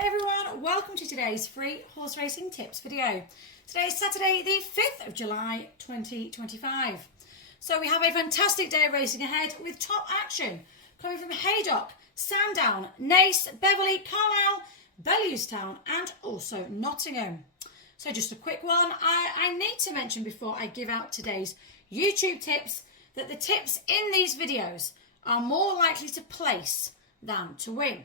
Hi everyone, welcome to today's free horse racing tips video. Today is Saturday the 5th of July 2025. So we have a fantastic day of racing ahead with top action coming from Haydock, Sandown, Naas, Beverley, Carlisle, Bellewstown and also Nottingham. So just a quick one, I need to mention before I give out today's YouTube tips that the tips in these videos are more likely to place than to win.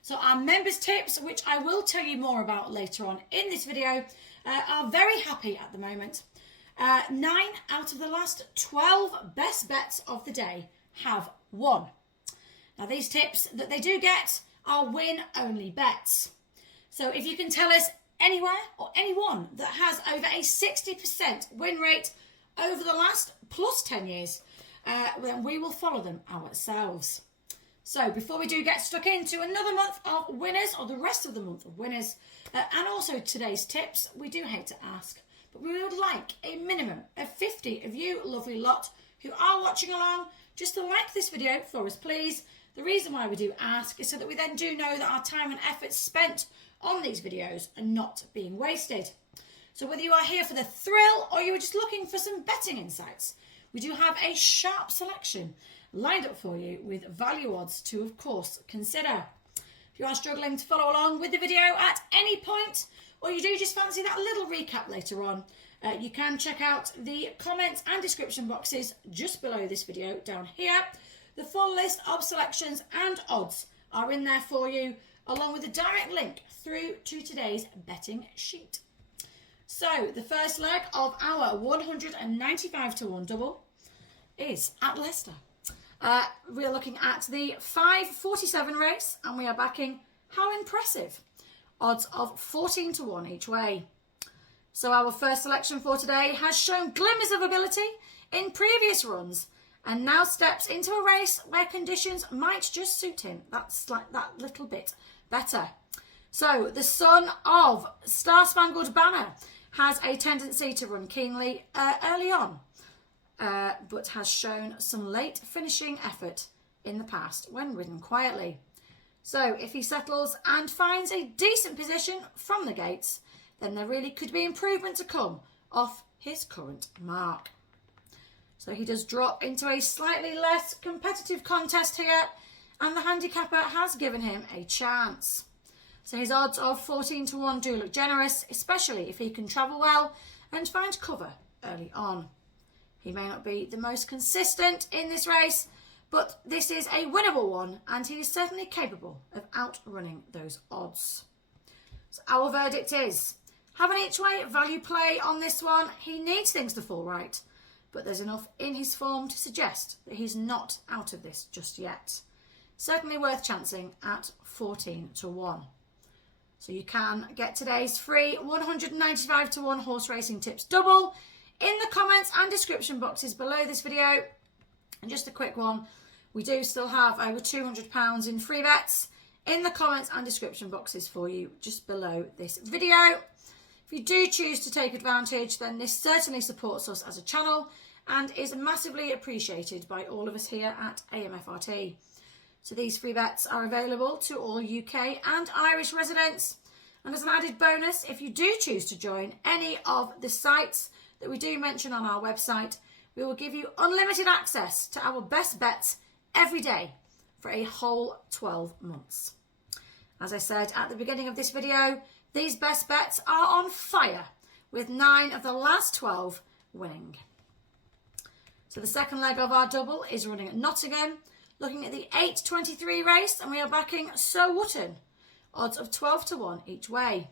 So our members tips, which I will tell you more about later on in this video, are very happy at the moment. 9 out of the last 12 best bets of the day have won. Now these tips that they do get are win-only bets. So if you can tell us anywhere or anyone that has over a 60% win rate over the last plus 10 years, then we will follow them ourselves. So before we do get stuck into another month of winners, or the rest of the month of winners, and also today's tips, we do hate to ask, but we would like a minimum of 50 of you lovely lot who are watching along just to like this video for us, please. The reason why we do ask is so that we then do know that our time and effort spent on these videos are not being wasted. So whether you are here for the thrill or you are just looking for some betting insights, we do have a sharp selection lined up for you with value odds to, of course, consider. If you are struggling to follow along with the video at any point, or you do just fancy that little recap later on, you can check out the comments and description boxes just below this video down here. The full list of selections and odds are in there for you, along with a direct link through to today's betting sheet. So the first leg of our 195 to 1 double is at Leicester. We're looking at the 5:47 race and we are backing How Impressive. Odds of 14 to 1 each way. So our first selection for today has shown glimmers of ability in previous runs and now steps into a race where conditions might just suit him that little bit better. So the son of Star Spangled Banner has a tendency to run keenly early on. But has shown some late finishing effort in the past when ridden quietly. So if he settles and finds a decent position from the gates, then there really could be improvement to come off his current mark. So he does drop into a slightly less competitive contest here, and the handicapper has given him a chance. So his odds of 14 to 1 do look generous, especially if he can travel well and find cover early on. He may not be the most consistent in this race, but this is a winnable one and he is certainly capable of outrunning those odds. So our verdict is, have an each way value play on this one. He needs things to fall right, but there's enough in his form to suggest that he's not out of this just yet. Certainly worth chancing at 14 to 1. So you can get today's free 195 to 1 horse racing tips double in the comments and description boxes below this video. And just a quick one, we do still have over £200 in free bets in the comments and description boxes for you just below this video. If you do choose to take advantage, then this certainly supports us as a channel and is massively appreciated by all of us here at AMFRT. So these free bets are available to all UK and Irish residents. And as an added bonus, if you do choose to join any of the sites that we do mention on our website, we will give you unlimited access to our best bets every day for a whole 12 months. As I said at the beginning of this video, these best bets are on fire, with 9 of the last 12 winning. So the second leg of our double is running at Nottingham, looking at the 8:23 race, and we are backing Sir Wootton, odds of 12 to 1 each way.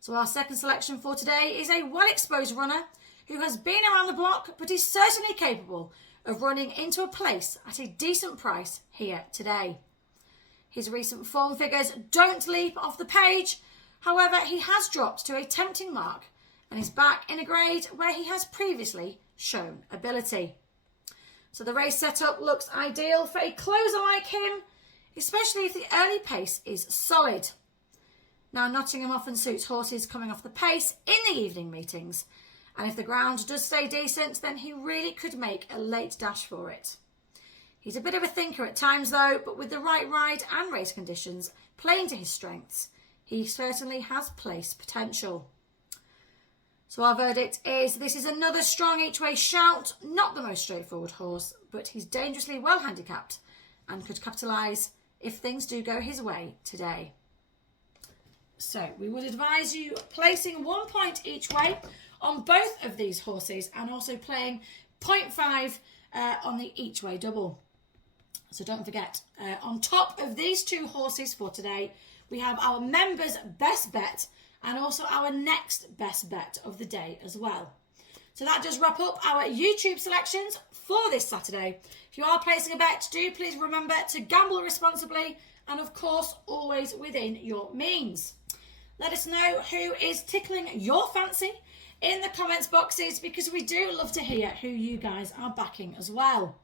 So our second selection for today is a well-exposed runner who has been around the block but is certainly capable of running into a place at a decent price here today. His recent form figures don't leap off the page, however he has dropped to a tempting mark and is back in a grade where he has previously shown ability. So the race setup looks ideal for a closer like him, especially if the early pace is solid. Now, Nottingham often suits horses coming off the pace in the evening meetings, and if the ground does stay decent, then he really could make a late dash for it. He's a bit of a thinker at times though, but with the right ride and race conditions, playing to his strengths. He certainly has place potential. So our verdict is this is another strong each-way shout, not the most straightforward horse, but he's dangerously well handicapped and could capitalise if things do go his way today. So we would advise you placing 1 point each way on both of these horses and also playing 0.5 on the each way double. So don't forget, on top of these two horses for today, we have our members' best bet and also our next best bet of the day as well. So that does wrap up our YouTube selections for this Saturday. If you are placing a bet, do please remember to gamble responsibly and of course always within your means. Let us know who is tickling your fancy in the comments boxes because we do love to hear who you guys are backing as well.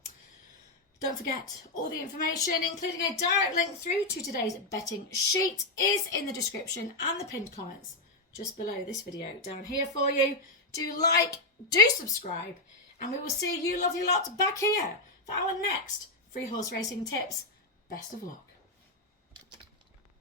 Don't forget, all the information, including a direct link through to today's betting sheet, is in the description and the pinned comments just below this video down here for you. Do like, do subscribe, and we will see you lovely lot back here for our next free horse racing tips. Best of luck.